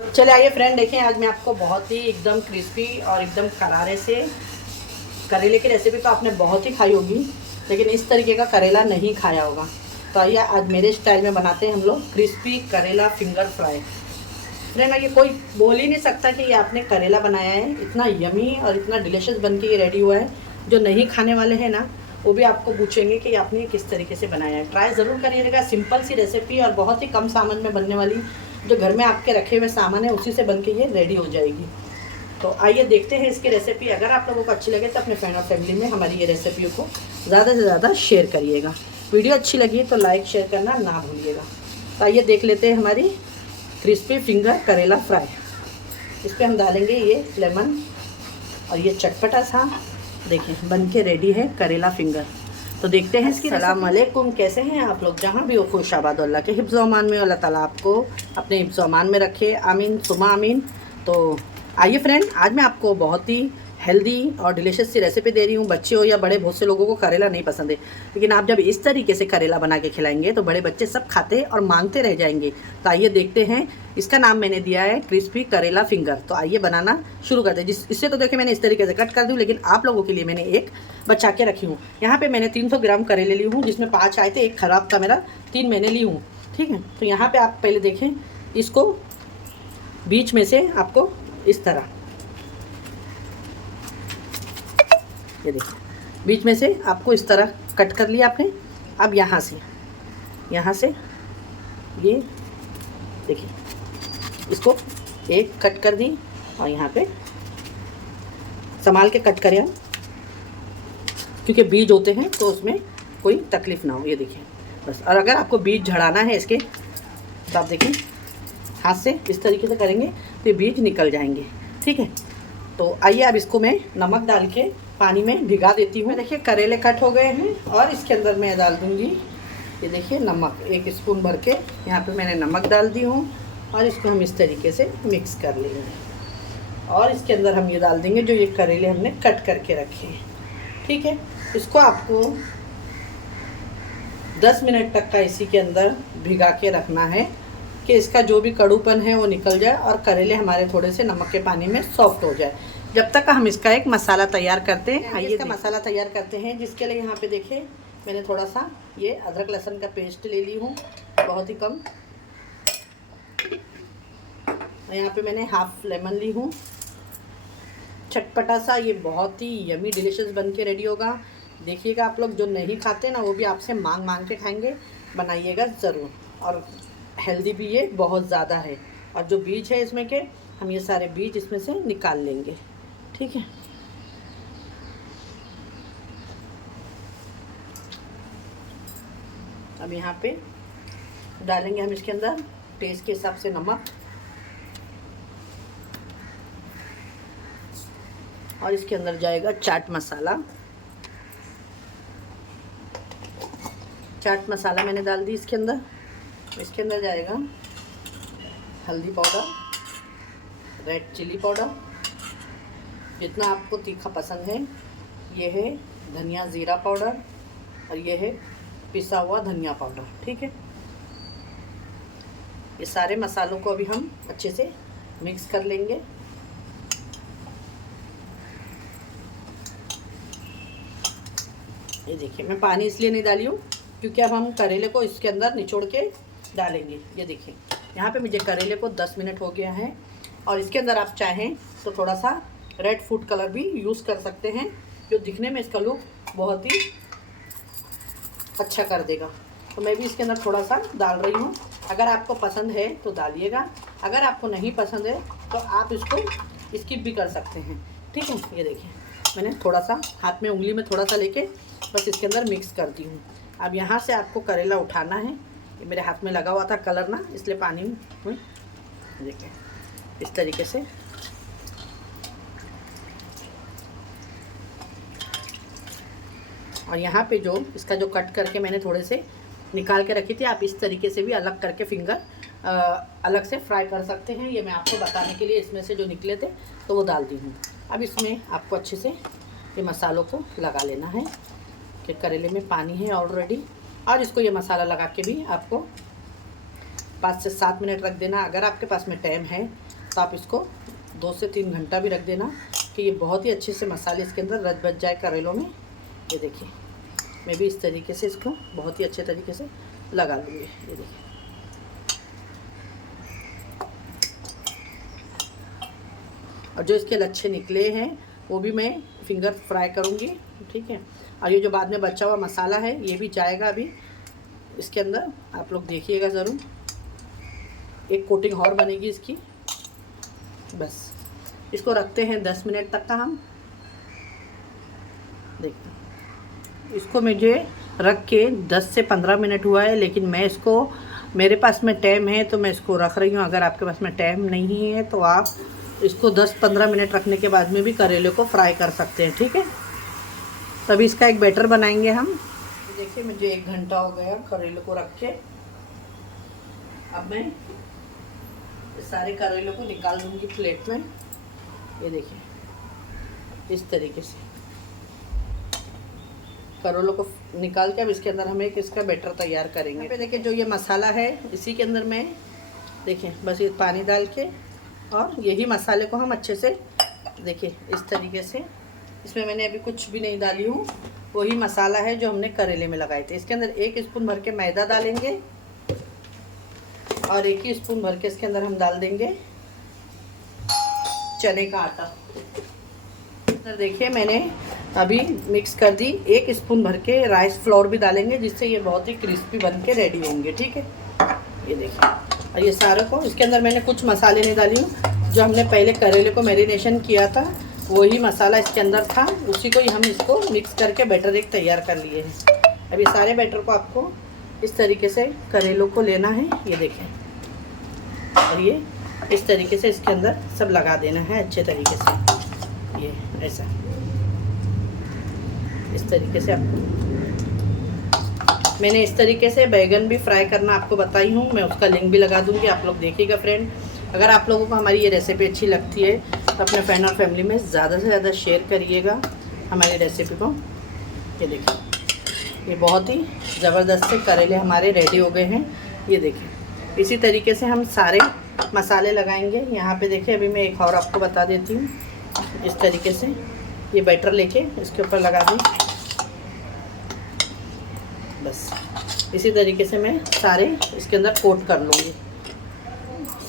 चले आइए फ्रेंड, देखें आज मैं आपको बहुत ही एकदम क्रिस्पी और एकदम करारे से करेले की रेसिपी तो आपने बहुत ही खाई होगी, लेकिन इस तरीके का करेला नहीं खाया होगा। तो आइए आज मेरे स्टाइल में बनाते हैं हम लोग क्रिस्पी करेला फिंगर फ्राई। फ्रेंड ये कोई बोल ही नहीं सकता कि ये आपने करेला बनाया है। इतना यमी और इतना डिलीशियस बन के ये रेडी हुआ है, जो नहीं खाने वाले हैं ना वो भी आपको पूछेंगे कि आपने किस तरीके से बनाया है। ट्राई ज़रूर करिएगा, सिंपल सी रेसिपी और बहुत ही कम सामान में बनने वाली, जो घर में आपके रखे हुए सामान है उसी से बन के ये रेडी हो जाएगी। तो आइए देखते हैं इसकी रेसिपी। अगर आप लोगों को अच्छी लगे तो अपने फ्रेंड और फैमिली में हमारी ये रेसिपी को ज़्यादा से ज़्यादा शेयर करिएगा। वीडियो अच्छी लगी तो लाइक शेयर करना ना भूलिएगा। तो आइए देख लेते हैं हमारी क्रिस्पी फिंगर करेला फ्राई। इस पर हम डालेंगे ये लेमन और ये चटपटा सा, देखिए बन के रेडी है करेला फिंगर। तो देखते हैं इसकी। अस्सलाम वालेकुम, कैसे हैं आप लोग? जहाँ भी हो खुश आबाद, अल्लाह के हिफ्ज़ अमान में, अल्लाह ताला आपको अपने हिफ्ज़ अमान में रखे, आमीन सुमा आमीन। तो आइए फ्रेंड, आज मैं आपको बहुत ही हेल्दी और डिलीशियस सी रेसिपी दे रही हूँ। बच्चे हो या बड़े, बहुत से लोगों को करेला नहीं पसंद है, लेकिन आप जब इस तरीके से करेला बना के खिलाएंगे तो बड़े बच्चे सब खाते और मांगते रह जाएंगे। तो आइए देखते हैं। इसका नाम मैंने दिया है क्रिस्पी करेला फिंगर। तो आइए बनाना शुरू करते हैं। इससे तो देखिए मैंने इस तरीके से कट कर दूँ, लेकिन आप लोगों के लिए मैंने एक बचा के रखी हूँ। यहाँ पे मैंने 300 ग्राम करेले ली हूँ, जिसमें 5 आए थे, एक ख़राब था मेरा, 3 मैंने ली हूँ। ठीक है, तो यहाँ पे आप पहले देखें, इसको बीच में से आपको इस तरह, ये देखिए बीच में से आपको इस तरह कट कर लिया आपने। अब यहाँ से ये देखिए, इसको एक कट कर दी और यहाँ पे संभाल के कट करें, क्योंकि बीज होते हैं तो उसमें कोई तकलीफ़ ना हो। ये देखिए बस। और अगर आपको बीज झड़ाना है इसके, तो आप देखिए हाथ से इस तरीके से करेंगे तो ये बीज निकल जाएंगे। ठीक है, तो आइए अब इसको मैं नमक डाल के पानी में भिगा देती हूँ। देखिए करेले कट हो गए हैं और इसके अंदर मैं डाल दूँगी, ये देखिए नमक 1 स्पून भर के यहाँ पे मैंने नमक डाल दी हूँ। और इसको हम इस तरीके से मिक्स कर लेंगे और इसके अंदर हम ये डाल देंगे जो ये करेले हमने कट करके रखे हैं। ठीक है, इसको आपको 10 मिनट तक का इसी के अंदर भिगा के रखना है कि इसका जो भी कड़ूपन है वो निकल जाए और करेले हमारे थोड़े से नमक के पानी में सॉफ्ट हो जाए। जब तक हम इसका एक मसाला तैयार करते हैं। आइए इसका मसाला तैयार करते हैं, जिसके लिए यहाँ पे देखिए मैंने थोड़ा सा ये अदरक लहसुन का पेस्ट ले ली हूँ, बहुत ही कम। यहाँ पे मैंने हाफ लेमन ली हूँ। चटपटा सा ये बहुत ही यमी डिलीशियस बन के रेडी होगा। देखिएगा, आप लोग जो नहीं खाते ना वो भी आपसे मांग मांग के खाएंगे। बनाइएगा ज़रूर, और हेल्दी भी ये बहुत ज़्यादा है। और जो बीज है इसमें के, हम ये सारे बीज इसमें से निकाल लेंगे। ठीक है, अब यहाँ पे डालेंगे हम इसके अंदर टेस्ट के हिसाब से नमक, और इसके अंदर जाएगा चाट मसाला। चाट मसाला मैंने डाल दी इसके अंदर। इसके अंदर जाएगा हल्दी पाउडर, रेड चिली पाउडर, जितना आपको तीखा पसंद है। ये है धनिया ज़ीरा पाउडर और ये है पिसा हुआ धनिया पाउडर। ठीक है, ये सारे मसालों को अभी हम अच्छे से मिक्स कर लेंगे। ये देखिए, मैं पानी इसलिए नहीं डाली हूँ क्योंकि अब हम करेले को इसके अंदर निचोड़ के डालेंगे। ये देखिए यहाँ पे मुझे करेले को 10 मिनट हो गया है, और इसके अंदर आप चाहें तो थोड़ा सा रेड फूड कलर भी यूज़ कर सकते हैं, जो दिखने में इसका लुक बहुत ही अच्छा कर देगा। तो मैं भी इसके अंदर थोड़ा सा डाल रही हूँ। अगर आपको पसंद है तो डालिएगा, अगर आपको नहीं पसंद है तो आप इसको स्किप भी कर सकते हैं। ठीक है, ये देखिए मैंने थोड़ा सा हाथ में उंगली में थोड़ा सा लेके बस इसके अंदर मिक्स करती हूँ। अब यहाँ से आपको करेला उठाना है। ये मेरे हाथ में लगा हुआ था कलर ना, इसलिए पानी में देखिए इस तरीके से। और यहाँ पे जो इसका जो कट करके मैंने थोड़े से निकाल के रखी थी, आप इस तरीके से भी अलग करके फिंगर अलग से फ्राई कर सकते हैं। ये मैं आपको बताने के लिए इसमें से जो निकले थे तो वो डाल दी हूँ। अब इसमें आपको अच्छे से ये मसालों को लगा लेना है, कि करेले में पानी है ऑलरेडी, और इसको ये मसाला लगा के भी आपको 5 से 7 मिनट रख देना। अगर आपके पास में टाइम है तो आप इसको 2 से 3 घंटा भी रख देना कि ये बहुत ही अच्छे से मसाले इसके अंदर रच बच जाए करेलों में। ये देखिए मैं भी इस तरीके से इसको बहुत ही अच्छे तरीके से लगा लूँगी। ये देखिए और जो इसके लच्छे निकले हैं वो भी मैं फिंगर फ्राई करूँगी, ठीक है। और ये जो बाद में बचा हुआ मसाला है ये भी जाएगा अभी इसके अंदर, आप लोग देखिएगा ज़रूर। एक कोटिंग और बनेगी इसकी। बस इसको रखते हैं 10 मिनट तक का हम। देखते इसको मुझे रख के 10 से 15 मिनट हुआ है, लेकिन मैं इसको, मेरे पास में टाइम है तो मैं इसको रख रही हूँ। अगर आपके पास में टाइम नहीं है तो आप इसको 10-15 मिनट रखने के बाद में भी करेले को फ्राई कर सकते हैं, ठीक है। तभी इसका एक बैटर बनाएंगे हम। देखिए मुझे 1 घंटा हो गया करेले को रख के। अब मैं सारे करेलों को निकाल दूँगी प्लेट में। ये देखिए इस तरीके से करेलों को निकाल के अब इसके अंदर हम एक इसका बैटर तैयार करेंगे। यहाँ पे देखिए जो ये मसाला है इसी के अंदर मैं देखिए बस ये पानी डाल के और यही मसाले को हम अच्छे से देखिए इस तरीके से, इसमें मैंने अभी कुछ भी नहीं डाली हूँ, वही मसाला है जो हमने करेले में लगाए थे। इसके अंदर 1 स्पून भर के मैदा डालेंगे और 1 ही स्पून भर के इसके अंदर हम डाल देंगे चने का आटा। देखिए मैंने अभी मिक्स कर दी। 1 स्पून भर के राइस फ्लोर भी डालेंगे जिससे ये बहुत ही क्रिस्पी बन के रेडी होंगे, ठीक है। ये देखिए और ये सारे को इसके अंदर मैंने कुछ मसाले नहीं डाली हूँ, जो हमने पहले करेले को मैरिनेशन किया था वही मसाला इसके अंदर था, उसी को ही हम इसको मिक्स करके बैटर एक तैयार कर लिए हैं। अब ये सारे बैटर को आपको इस तरीके से करेलों को लेना है। ये देखें और ये इस तरीके से इसके अंदर सब लगा देना है अच्छे तरीके से। ये ऐसा इस तरीके से आपको, मैंने इस तरीके से बैगन भी फ्राई करना आपको बताई हूँ, मैं उसका लिंक भी लगा दूँगी, आप लोग देखिएगा फ्रेंड। अगर आप लोगों को हमारी ये रेसिपी अच्छी लगती है तो अपने फ्रेंड और फैमिली में ज़्यादा से ज़्यादा शेयर करिएगा हमारी रेसिपी को। ये देखिए ये बहुत ही ज़बरदस्त से करेले हमारे रेडी हो गए हैं। ये देखिए इसी तरीके से हम सारे मसाले लगाएंगे। यहाँ पे देखिए अभी मैं एक और आपको बता देती हूँ। इस तरीके से ये बैटर लेके इसके ऊपर लगा दूँ। बस इसी तरीके से मैं सारे इसके अंदर कोट कर लूँगी।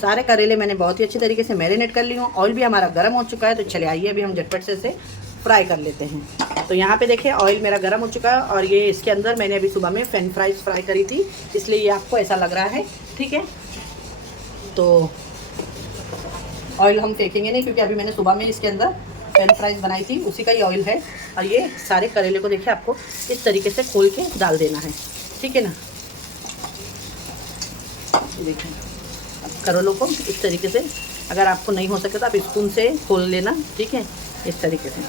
सारे करेले मैंने बहुत ही अच्छी तरीके से मैरिनेट कर ली हूँ। ऑयल भी हमारा गर्म हो चुका है, तो चले आइए अभी हम झटपट से इसे फ्राई कर लेते हैं। तो यहाँ पे देखिए ऑयल मेरा गर्म हो चुका है और ये इसके अंदर मैंने अभी सुबह में फ्रेंच फ्राइज फ्राई करी थी, इसलिए ये आपको ऐसा लग रहा है, ठीक है। तो ऑयल हम फेंकेंगे नहीं क्योंकि अभी मैंने सुबह में इसके अंदर फ्रेंच फ्राइज बनाई थी, उसी का ही ऑयल है। और ये सारे करेले को देखिए आपको इस तरीके से खोल के डाल देना है, ठीक है ना। देखिए अब करेलों को इस तरीके से, अगर आपको नहीं हो सके तो आप स्पून से खोल लेना, ठीक है। इस तरीके से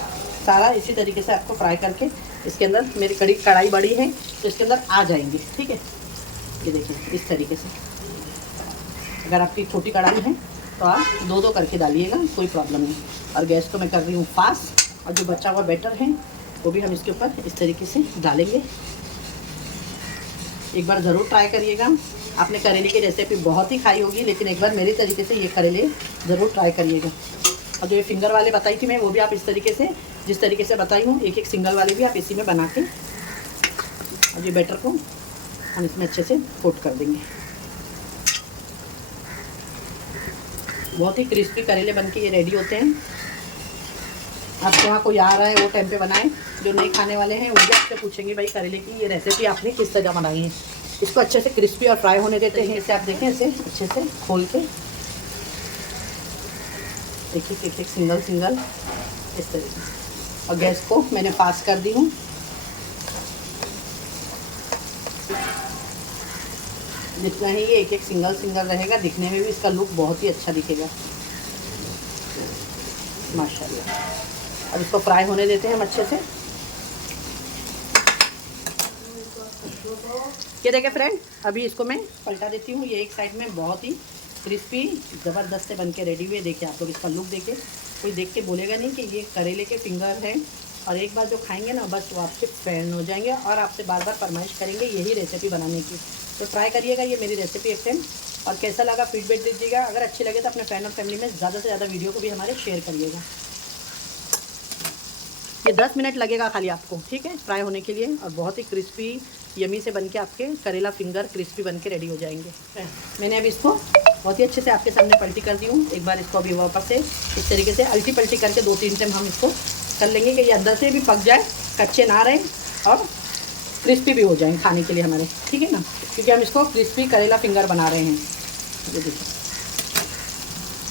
सारा इसी तरीके से आपको फ्राई करके इसके अंदर, मेरी कढ़ाई बड़ी है तो इसके अंदर आ जाएंगे, ठीक है। ये देखिए इस तरीके से, अगर आपकी छोटी कढ़ाई है तो आप 2-2 करके डालिएगा, कोई प्रॉब्लम नहीं। और गैस को मैं कर रही हूँ फास्ट। और जो बचा हुआ बैटर है वो भी हम इसके ऊपर इस तरीके से डालेंगे। एक बार ज़रूर ट्राई करिएगा। आपने करेले की रेसिपी बहुत ही खाई होगी, लेकिन एक बार मेरे तरीके से ये करेले ज़रूर ट्राई करिएगा। और जो ये फिंगर वाले बताई थी मैं, वो भी आप इस तरीके से, जिस तरीके से बताई हूँ, एक सिंगल वाले भी आप इसी में बना के, और ये बैटर को हम इसमें अच्छे से कोट कर देंगे। बहुत ही क्रिस्पी करेले बनके ये रेडी होते हैं। आपके वहाँ कोई आ रहा है वो टाइम पे बनाएं। जो नहीं खाने वाले हैं वो भी आपसे पूछेंगे भाई करेले की ये रेसिपी आपने किस तरह बनाई है। इसको अच्छे से क्रिस्पी और फ्राई होने देते हैं। इसे आप देखें, इसे अच्छे से खोल के देखिए, एक सिंगल इस तरीके से। और गैस को मैंने पास कर दी हूँ। जितना ही ये एक सिंगल रहेगा, दिखने में भी इसका लुक बहुत ही अच्छा दिखेगा माशाल्लाह। अब इसको फ्राई होने देते हैं हम अच्छे से। ये देखें फ्रेंड, अभी इसको मैं पलटा देती हूँ। ये एक साइड में बहुत ही क्रिस्पी ज़बरदस्त से बन के रेडी हुए। देखिए आप लोग इसका लुक देखिए, कोई देख के बोलेगा नहीं कि ये करेले के फिंगर हैं। और एक बार जो खाएंगे ना, बस वो आपके फैन हो जाएंगे और आपसे बार बार फरमाइश करेंगे यही रेसिपी बनाने की। तो ट्राई करिएगा ये मेरी रेसिपी एक टाइम, और कैसा लगा फीडबैक दीजिएगा। अगर अच्छी लगे तो अपने फ्रेंड और फैमिली में ज़्यादा से ज़्यादा वीडियो को भी हमारे शेयर करिएगा। ये 10 मिनट लगेगा खाली आपको, ठीक है, फ्राई होने के लिए, और बहुत ही क्रिस्पी यमी से बनके आपके करेला फिंगर क्रिस्पी बनके रेडी हो जाएंगे। मैंने अभी इसको बहुत ही अच्छे से आपके सामने पलटी कर दी हूँ। एक बार इसको अभी वापस से इस तरीके से अल्टी पलटी करके 2-3 टाइम हम इसको कर लेंगे कि ये अंदर से भी पक जाए, कच्चे ना रहें और क्रिस्पी भी हो जाएं खाने के लिए हमारे, ठीक है ना, क्योंकि हम इसको क्रिस्पी करेला फिंगर बना रहे हैं। ये देखिए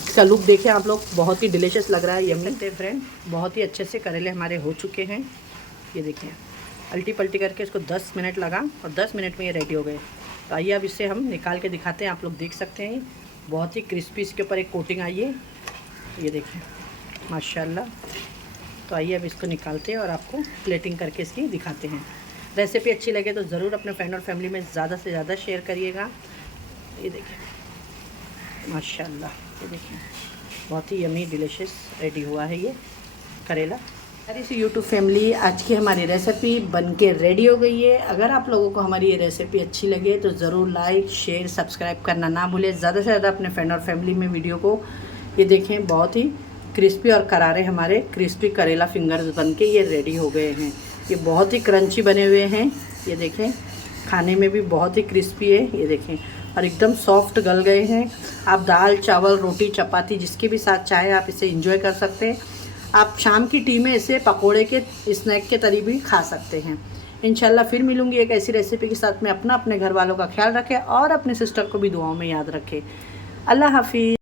इसका लुक देखें आप लोग, बहुत ही डिलीशियस लग रहा है। ये हम लगते हैं फ्रेंड, बहुत ही अच्छे से करेले हमारे हो चुके हैं। ये देखिए अल्टी पल्टी करके इसको 10 मिनट लगा और 10 मिनट में ये रेडी हो गए। तो आइए अब इससे हम निकाल के दिखाते हैं। आप लोग देख सकते हैं बहुत ही क्रिस्पी इसके ऊपर एक कोटिंग आई है। ये देखिए माशाल्लाह। तो आइए अब इसको निकालते हैं और आपको प्लेटिंग करके इसकी दिखाते हैं। रेसिपी अच्छी लगे तो ज़रूर अपने फ्रेंड और फैमिली में ज़्यादा से ज़्यादा शेयर करिएगा। ये देखिए माशाल्लाह, ये देखिए बहुत ही यमी डिलीशियस रेडी हुआ है ये करेला। अरे सी यूट्यूब फैमिली, आज की हमारी रेसिपी बनके रेडी हो गई है। अगर आप लोगों को हमारी ये रेसिपी अच्छी लगे तो ज़रूर लाइक शेयर सब्सक्राइब करना ना भूलें। ज़्यादा से ज़्यादा अपने फ्रेंड और फैमिली में वीडियो को, ये देखें बहुत ही क्रिस्पी और करारे हमारे क्रिस्पी करेला फिंगर्स बनके ये रेडी हो गए हैं। ये बहुत ही क्रंची बने हुए हैं। ये देखें खाने में भी बहुत ही क्रिस्पी है। ये देखें और एकदम सॉफ्ट गल गए हैं। आप दाल चावल रोटी चपाती जिसके भी साथ चाहे आप इसे एंजॉय कर सकते हैं। आप शाम की टी में इसे पकोड़े के स्नैक के तरीके भी खा सकते हैं। इंशाल्लाह फिर मिलूंगी एक ऐसी रेसिपी के साथ में। अपने घर वालों का ख्याल रखें और अपने सिस्टर को भी दुआओं में याद रखें। अल्लाह हाफिज़।